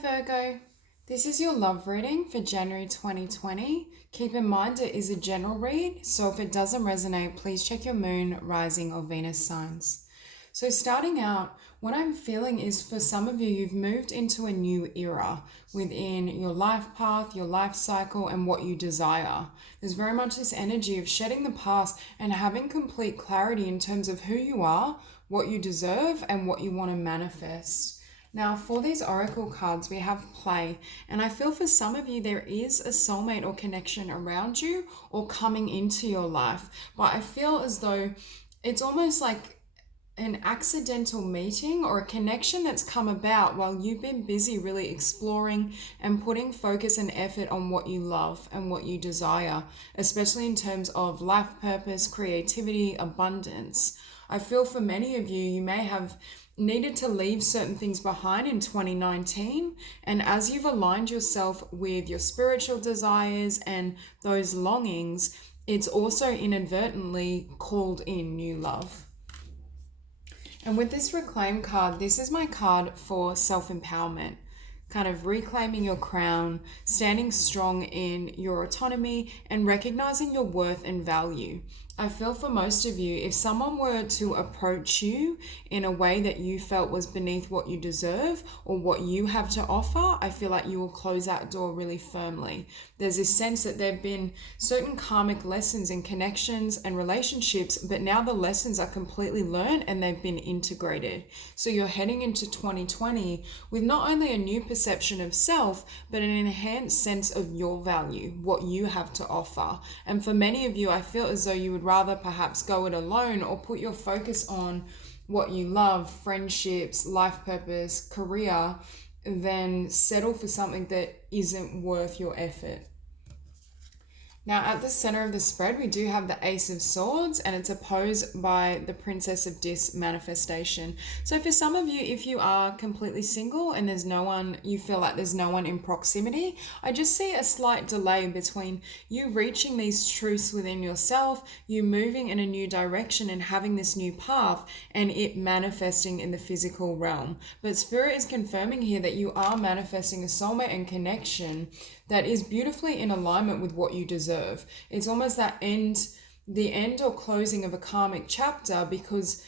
Virgo, this is your love reading for January 2020. Keep in mind it is a general read, so if it doesn't resonate, please check your moon, rising, or Venus signs. So starting out, what I'm feeling is for some of you, you've moved into a new era within your life path, your life cycle, and what you desire. There's very much this energy of shedding the past and having complete clarity in terms of who you are, what you deserve, and what you want to manifest. Now, for these oracle cards, we have play, and I feel for some of you there is a soulmate or connection around you or coming into your life, but I feel as though it's almost like an accidental meeting or a connection that's come about while you've been busy really exploring and putting focus and effort on what you love and what you desire, especially in terms of life purpose, creativity, abundance. I feel for many of you, you may have needed to leave certain things behind in 2019, and as you've aligned yourself with your spiritual desires and those longings, it's also inadvertently called in new love. And with this reclaim card, this is my card for self-empowerment, kind of reclaiming your crown, standing strong in your autonomy, and recognizing your worth and value. I feel for most of you, if someone were to approach you in a way that you felt was beneath what you deserve or what you have to offer, I feel like you will close that door really firmly. There's this sense that there have been certain karmic lessons in connections and relationships, but now the lessons are completely learned and they've been integrated. So you're heading into 2020 with not only a new perception of self, but an enhanced sense of your value, what you have to offer. And for many of you, I feel as though you would rather perhaps go it alone or put your focus on what you love, friendships, life purpose, career, than settle for something that isn't worth your effort. Now, at the center of the spread, we do have the Ace of Swords, and it's opposed by the Princess of Disc manifestation. So for some of you, if you are completely single and there's no one, you feel like there's no one in proximity, I just see a slight delay between you reaching these truths within yourself, you moving in a new direction and having this new path, and it manifesting in the physical realm. But Spirit is confirming here that you are manifesting a soulmate and connection that is beautifully in alignment with what you deserve. It's almost the end or closing of a karmic chapter, because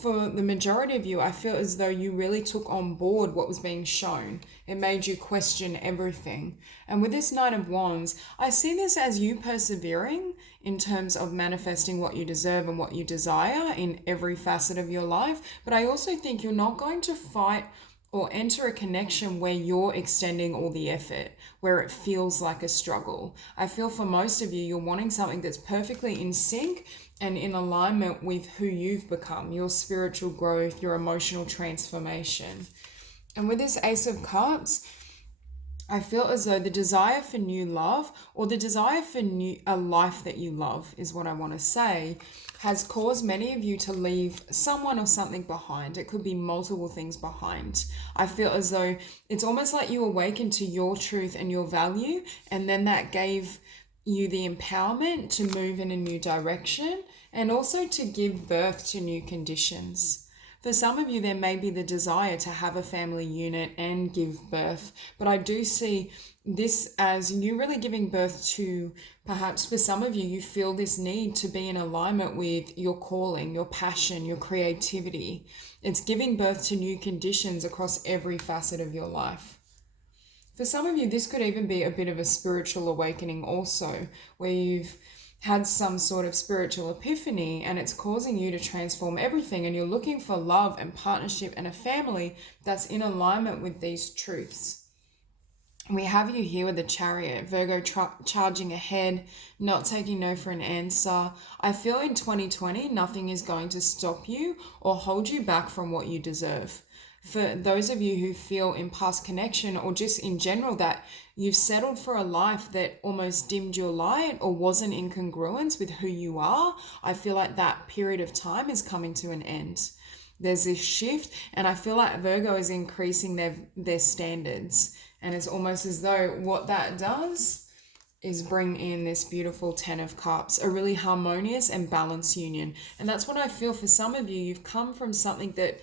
for the majority of you, I feel as though you really took on board what was being shown. It made you question everything. And with this Knight of Wands, I see this as you persevering in terms of manifesting what you deserve and what you desire in every facet of your life. But I also think you're not going to fight or enter a connection where you're extending all the effort, where it feels like a struggle. I feel for most of you, you're wanting something that's perfectly in sync and in alignment with who you've become, your spiritual growth, your emotional transformation. And with this Ace of Cups, I feel as though the desire for new love, or the desire for a life that you love is what I want to say, has caused many of you to leave someone or something behind. It could be multiple things behind. I feel as though it's almost like you awakened to your truth and your value, and then that gave you the empowerment to move in a new direction and also to give birth to new conditions. For some of you, there may be the desire to have a family unit and give birth, but I do see this as you really giving birth to, perhaps for some of you, you feel this need to be in alignment with your calling, your passion, your creativity. It's giving birth to new conditions across every facet of your life. For some of you, this could even be a bit of a spiritual awakening also, where you've had some sort of spiritual epiphany and it's causing you to transform everything, and you're looking for love and partnership and a family that's in alignment with these truths. We have you here with the Chariot, Virgo charging ahead, not taking no for an answer. I feel in 2020, nothing is going to stop you or hold you back from what you deserve. For those of you who feel in past connection, or just in general that you've settled for a life that almost dimmed your light or wasn't in congruence with who you are, I feel like that period of time is coming to an end. There's this shift, and I feel like Virgo is increasing their standards, and it's almost as though what that does is bring in this beautiful 10 of Cups, a really harmonious and balanced union. And that's what I feel for some of you. You've come from something that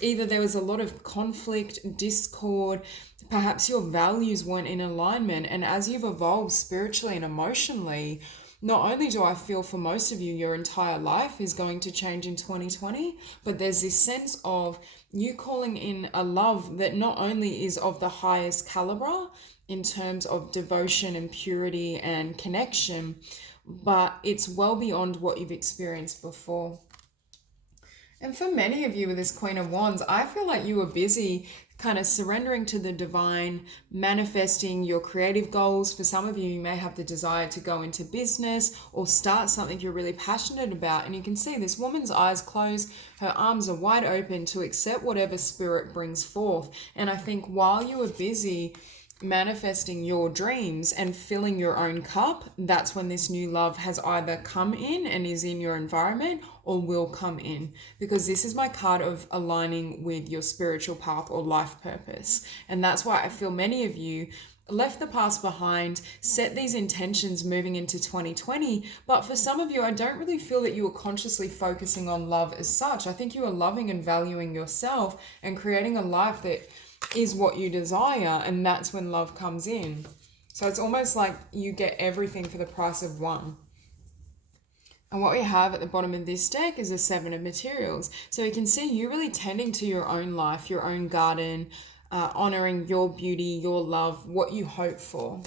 Either there was a lot of conflict, discord, perhaps your values weren't in alignment. And as you've evolved spiritually and emotionally, not only do I feel for most of you, your entire life is going to change in 2020, but there's this sense of you calling in a love that not only is of the highest caliber in terms of devotion and purity and connection, but it's well beyond what you've experienced before. And for many of you with this Queen of Wands, I feel like you were busy kind of surrendering to the divine, manifesting your creative goals. For some of you, you may have the desire to go into business or start something you're really passionate about. And you can see this woman's eyes closed, her arms are wide open to accept whatever spirit brings forth. And I think while you were busy manifesting your dreams and filling your own cup, that's when this new love has either come in and is in your environment or will come in, because this is my card of aligning with your spiritual path or life purpose. And that's why I feel many of you left the past behind, set these intentions moving into 2020. But for some of you, I don't really feel that you were consciously focusing on love as such. I think you are loving and valuing yourself and creating a life that is what you desire, and that's when love comes in. So it's almost like you get everything for the price of one. And what we have at the bottom of this deck is a 7 of materials. So you can see you really tending to your own life, your own garden, honoring your beauty, your love, what you hope for.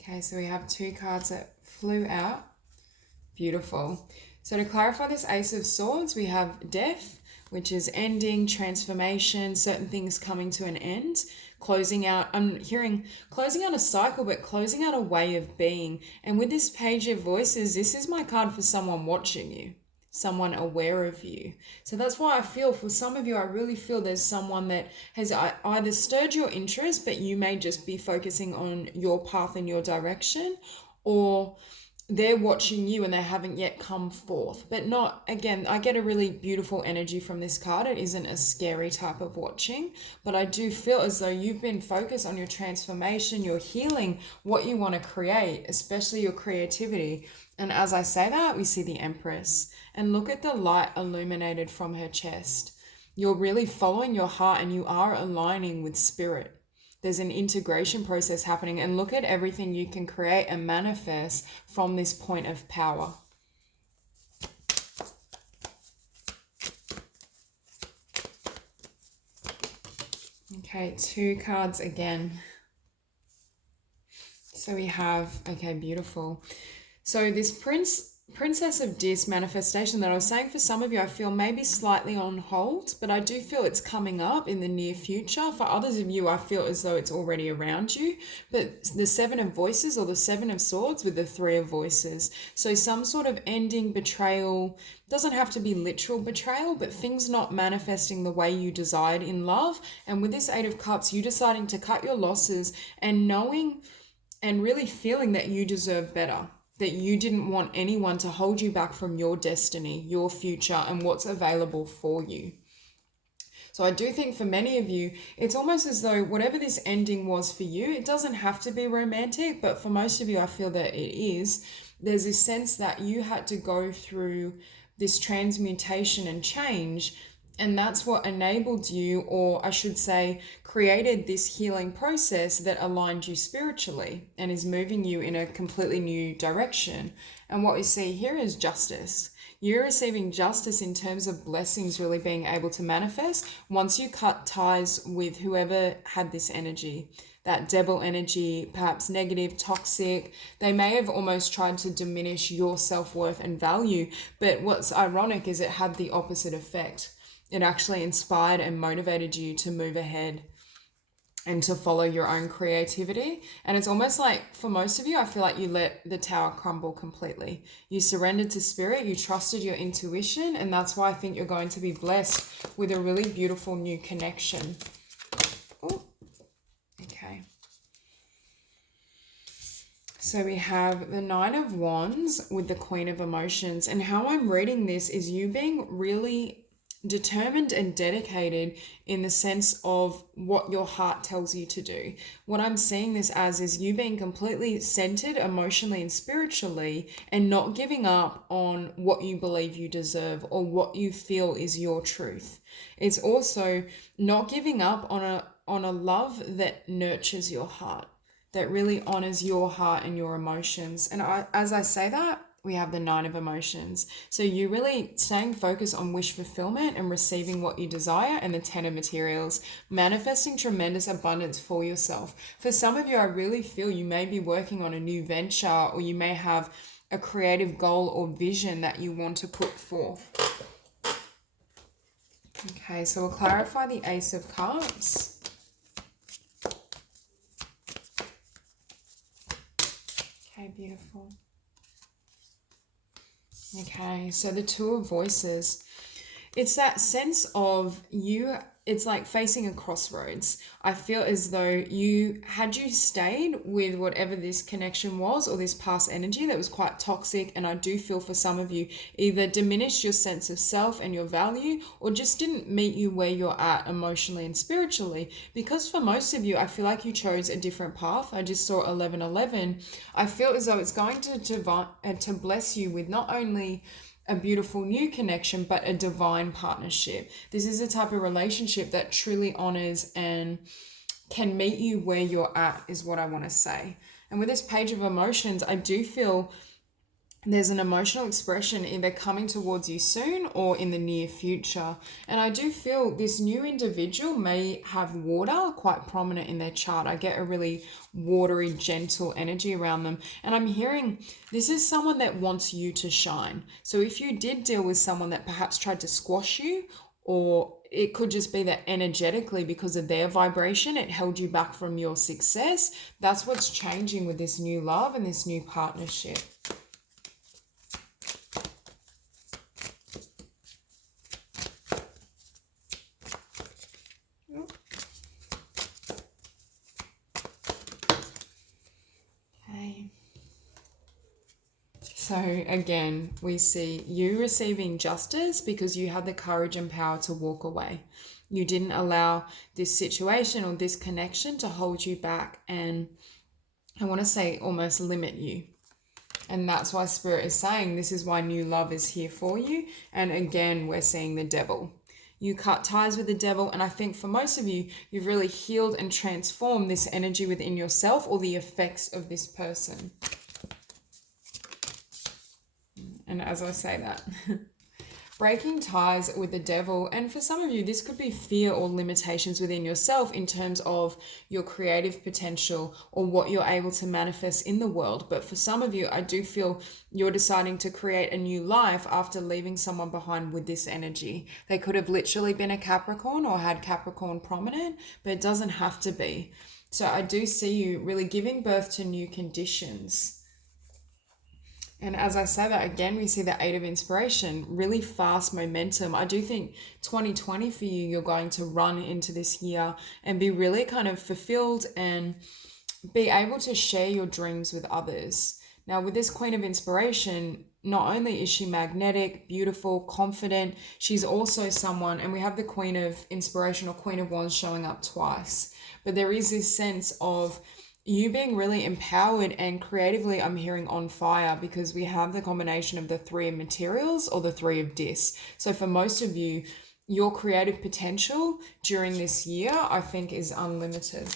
Okay, so we have 2 cards that flew out. Beautiful. So to clarify this Ace of Swords, we have death, which is ending, transformation, certain things coming to an end, closing out. I'm hearing closing out a cycle, but closing out a way of being. And with this Page of Voices, this is my card for someone watching you, someone aware of you. So that's why I feel for some of you, I really feel there's someone that has either stirred your interest, but you may just be focusing on your path and your direction, or they're watching you and they haven't yet come forth. But not, again, I get a really beautiful energy from this card. It isn't a scary type of watching, but I do feel as though you've been focused on your transformation, your healing, what you want to create, especially your creativity. And as I say that, we see the Empress. And look at the light illuminated from her chest. You're really following your heart and you are aligning with spirit. There's an integration process happening, and look at everything you can create and manifest from this point of power. Okay, 2 cards again. So we have, okay, beautiful. So this Princess of Dis manifestation that I was saying, for some of you, I feel maybe slightly on hold, but I do feel it's coming up in the near future. For others of you, I feel as though it's already around you. But the 7 of Voices, or the 7 of Swords with the 3 of Voices. So some sort of ending, betrayal, doesn't have to be literal betrayal, but things not manifesting the way you desired in love. And with this 8 of Cups, you deciding to cut your losses and knowing and really feeling that you deserve better, that you didn't want anyone to hold you back from your destiny, your future, and what's available for you. So I do think for many of you, it's almost as though whatever this ending was for you, it doesn't have to be romantic, but for most of you, I feel that it is. There's this sense that you had to go through this transmutation and change, and that's what enabled you, or I should say, created this healing process that aligned you spiritually and is moving you in a completely new direction. And what we see here is justice. You're receiving justice in terms of blessings really being able to manifest once you cut ties with whoever had this energy, that devil energy, perhaps negative, toxic. They may have almost tried to diminish your self-worth and value, but what's ironic is it had the opposite effect. It actually inspired and motivated you to move ahead and to follow your own creativity. And it's almost like, for most of you, I feel like you let the tower crumble completely. You surrendered to spirit, you trusted your intuition, and that's why I think you're going to be blessed with a really beautiful new connection. Oh, okay. So we have the 9 of Wands with the Queen of Emotions. And how I'm reading this is you being really determined and dedicated in the sense of what your heart tells you to do. What I'm seeing this as is you being completely centered emotionally and spiritually and not giving up on what you believe you deserve or what you feel is your truth. It's also not giving up on a love that nurtures your heart, that really honors your heart and your emotions. And as I say that, we have the 9 of emotions. So you really staying focused on wish fulfillment and receiving what you desire, and the 10 of materials, manifesting tremendous abundance for yourself. For some of you, I really feel you may be working on a new venture, or you may have a creative goal or vision that you want to put forth. Okay, so we'll clarify the Ace of Cups. Okay, beautiful. Okay, so the 2 of Voices. It's that sense of you, it's like facing a crossroads. I feel as though had you stayed with whatever this connection was or this past energy that was quite toxic, and I do feel for some of you, either diminished your sense of self and your value, or just didn't meet you where you're at emotionally and spiritually. Because for most of you, I feel like you chose a different path. I just saw 1111. I feel as though it's going to bless you with not only a beautiful new connection, but a divine partnership. This is a type of relationship that truly honors and can meet you where you're at, is what I want to say. And with this Page of Emotions, I do feel there's an emotional expression either coming towards you soon or in the near future. And I do feel this new individual may have water quite prominent in their chart. I get a really watery, gentle energy around them. And I'm hearing this is someone that wants you to shine. So if you did deal with someone that perhaps tried to squash you, or it could just be that energetically because of their vibration, it held you back from your success. That's what's changing with this new love and this new partnership. So again, we see you receiving justice because you had the courage and power to walk away. You didn't allow this situation or this connection to hold you back and, I want to say, almost limit you. And that's why Spirit is saying this is why new love is here for you. And again, we're seeing the devil. You cut ties with the devil, and I think for most of you, you've really healed and transformed this energy within yourself or the effects of this person. And as I say that, breaking ties with the devil, and for some of you, this could be fear or limitations within yourself in terms of your creative potential or what you're able to manifest in the world. But for some of you, I do feel you're deciding to create a new life after leaving someone behind with this energy. They could have literally been a Capricorn or had Capricorn prominent, but it doesn't have to be. So I do see you really giving birth to new conditions. And as I say that, again, we see the 8 of Inspiration, really fast momentum. I do think 2020 for you, you're going to run into this year and be really kind of fulfilled and be able to share your dreams with others. Now, with this Queen of Inspiration, not only is she magnetic, beautiful, confident, she's also someone, and we have the Queen of Inspiration or Queen of Wands showing up twice. But there is this sense of you being really empowered and creatively, I'm hearing on fire, because we have the combination of the 3 of materials or the 3 of discs. So for most of you, your creative potential during this year, I think, is unlimited.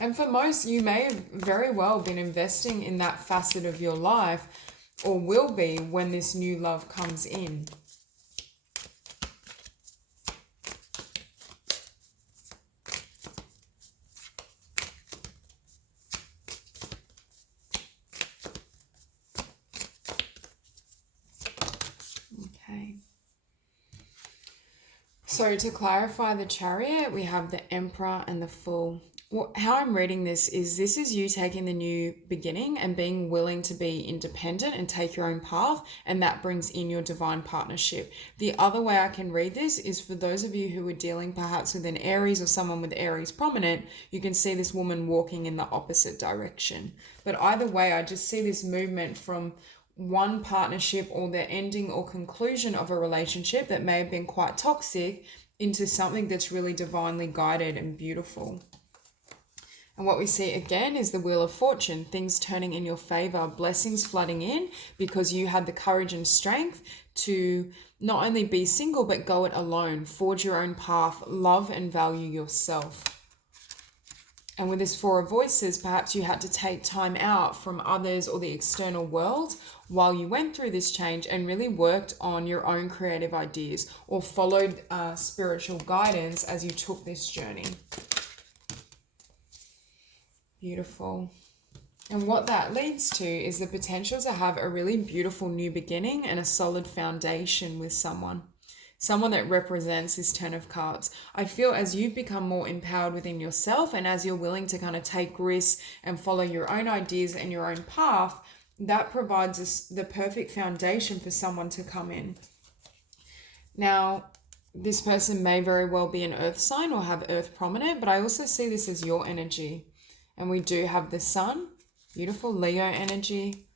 And for most, you may have very well been investing in that facet of your life, or will be when this new love comes in. So to clarify the Chariot, we have the Emperor and the Fool. How I'm reading this is you taking the new beginning and being willing to be independent and take your own path, and that brings in your divine partnership. The other way I can read this is for those of you who are dealing perhaps with an Aries or someone with Aries prominent, you can see this woman walking in the opposite direction. But either way, I just see this movement from one partnership or the ending or conclusion of a relationship that may have been quite toxic into something that's really divinely guided and beautiful. And what we see again is the Wheel of Fortune, things turning in your favor, blessings flooding in because you had the courage and strength to not only be single, but go it alone, forge your own path, love and value yourself. And with this Four of Voices, perhaps you had to take time out from others or the external world while you went through this change and really worked on your own creative ideas or followed spiritual guidance as you took this journey. Beautiful. And what that leads to is the potential to have a really beautiful new beginning and a solid foundation with someone that represents this Ten of Cups. I feel as you've become more empowered within yourself and as you're willing to kind of take risks and follow your own ideas and your own path, that provides us the perfect foundation for someone to come in. Now, this person may very well be an earth sign or have earth prominent, but I also see this as your energy. And we do have the Sun, beautiful Leo energy,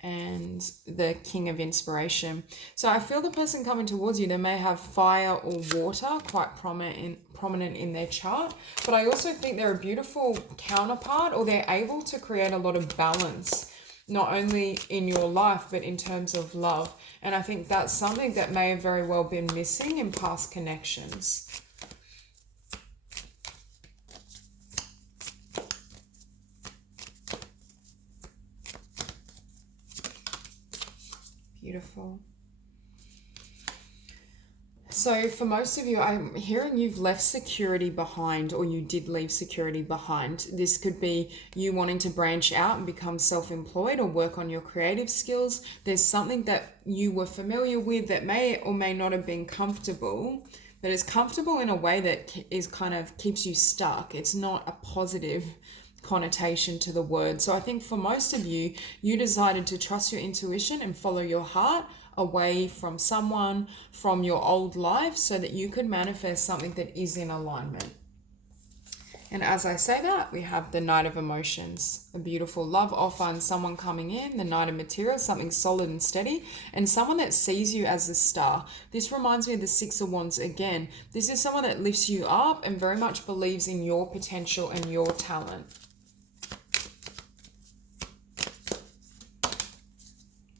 and the King of Inspiration. So I feel the person coming towards you, they may have fire or water quite prominent in their chart, but I also think they're a beautiful counterpart, or they're able to create a lot of balance, not only in your life, but in terms of love. And I think that's something that may have very well been missing in past connections. Beautiful. So for most of you, I'm hearing you've left security behind, or you did leave security behind. This could be you wanting to branch out and become self-employed or work on your creative skills. There's something that you were familiar with that may or may not have been comfortable, but it's comfortable in a way that is kind of keeps you stuck. It's not a positive connotation to the word. So I think for most of you, you decided to trust your intuition and follow your heart away from someone, from your old life, so that you could manifest something that is in alignment. And as I say that, we have the Knight of Emotions, a beautiful love offer and someone coming in, the Knight of Materials, something solid and steady, and someone that sees you as a star. This reminds me of the Six of Wands again. This is someone that lifts you up and very much believes in your potential and your talent.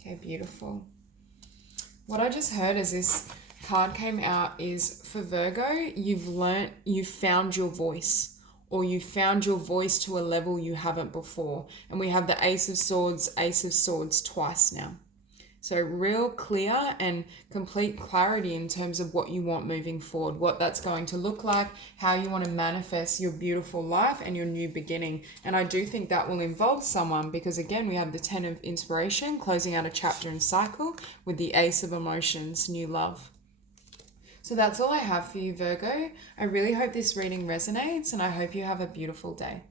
Okay, beautiful. What I just heard as this card came out is for Virgo, you've found your voice, or you found your voice to a level you haven't before. And we have the Ace of Swords twice now. So real clear and complete clarity in terms of what you want moving forward, what that's going to look like, how you want to manifest your beautiful life and your new beginning. And I do think that will involve someone, because again, we have the Ten of Inspiration, closing out a chapter and cycle, with the Ace of Emotions, new love. So that's all I have for you, Virgo. I really hope this reading resonates, and I hope you have a beautiful day.